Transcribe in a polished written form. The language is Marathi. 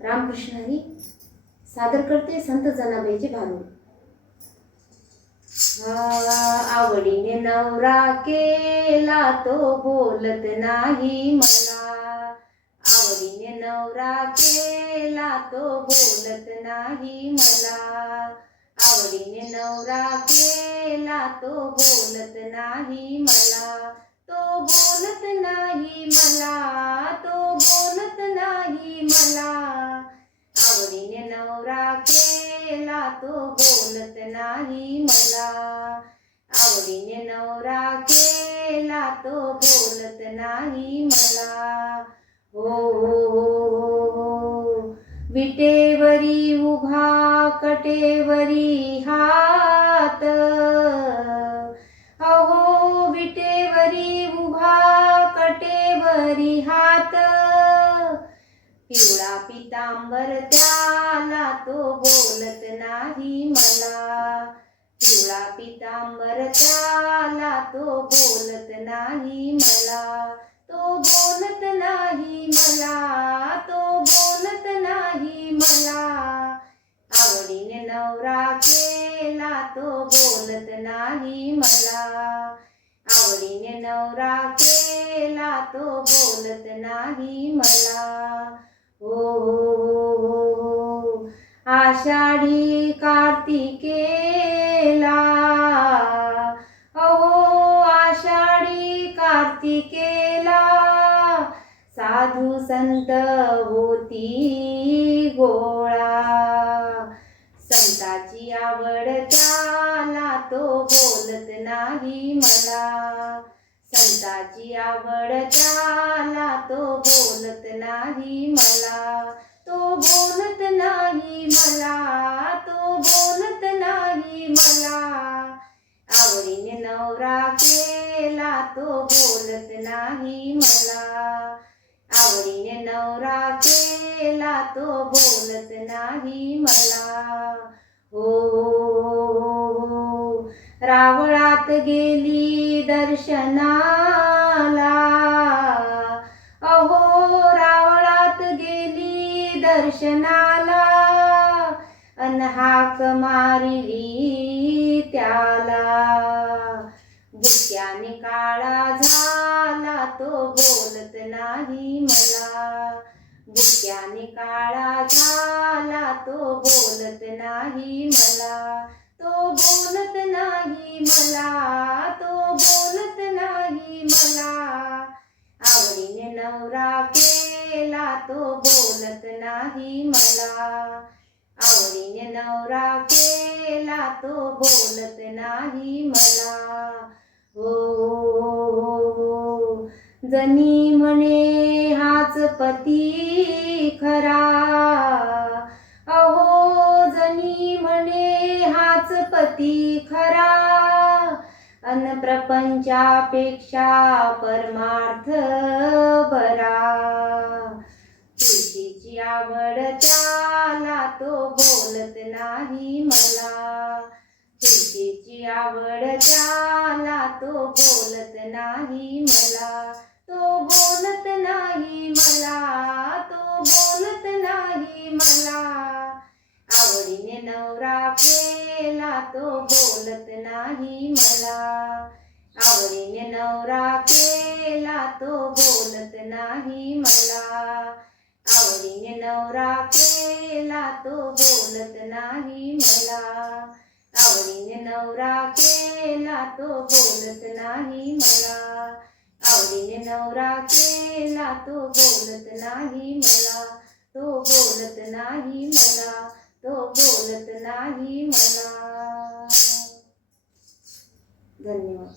रामकृष्ण हरी सादर करते संत जनाबाईचे भारूड. आवडीने नवरा केला तो बोलत नाही मला. आवडीने नवरा केला तो बोलत नाही मला. आवडीने नवरा केला तो बोलत नाही मला. तो बोलत नाही मला. तो बोलत नाही मला. आवडीने नवरा केला तो बोलत नाही मला. आवडीने नवरा केला तो बोलत नाही मला. हो हो हो विटेवरी उभा कटेवरी हात. अहो विटेवरी उभा कटेवरी हात. पिवळा पितांबर त्याला तो बोलत नाही मला. पिवळा पितांबर त्याला तो बोलत नाही मला. तो बोलत नाही मला. तो बोलत नाही मला. आवडीने नवरा केला तो बोलत नाही मला. आवडीने नवरा केला तो बोलत नाही मला. हो हो हो आषाढी कार्तिकेला. अहो आषाढी कार्तिकेला साधू संत होती गोळा. संताची आवड त्याला तो बोलत नाही मला. संताची आवड त्याला तो बोलत नाही मला. तो बोलत नाही मला. तो बोलत नाही मला. आवडीने नवरा केला तो बोलत नाही मला. आवडीने नवरा केला तो बोलत नाही मला. हो रावळात गेली दर्शनाला. अहो रावळात गेली दर्शनाला. अन हाक मारिली त्याला. बुक्याने काळा झाला तो बोलत नाही मला. बुक्याने काळा झाला तो बोलत नाही मला. तो बोलत नाही मला. तो बोलत नाही मला. आवडीने नवरा केला तो बोलत नाही मला. आवडीने नवरा केला तो बोलत नाही मला. हो जनी म्हणे हाच पती खरा. अहो जनी म्हणे हाच पती खरा. अन प्रपंचापेक्षा परमार्थ बरा. तुळशीची आवड त्याला तो बोलत नाही मला. तुळशीची आवड त्याला तो बोलत नाही मला. तो बोलत नाही मला. तो बोलत नाही मला. आवडीने नवरा केला तो बोलत नाही मला. आवडीने नवरा केला तो बोलत नाही मला. आवडीने नवरा केला तो बोलत नाही मला. आवडीने नवरा केला तो बोलत नाही मला. आवडीने नवरा केला तो बोलत नाही मला. तो बोलत नाही मला. तो बोलत नाही मला. धन्यवाद.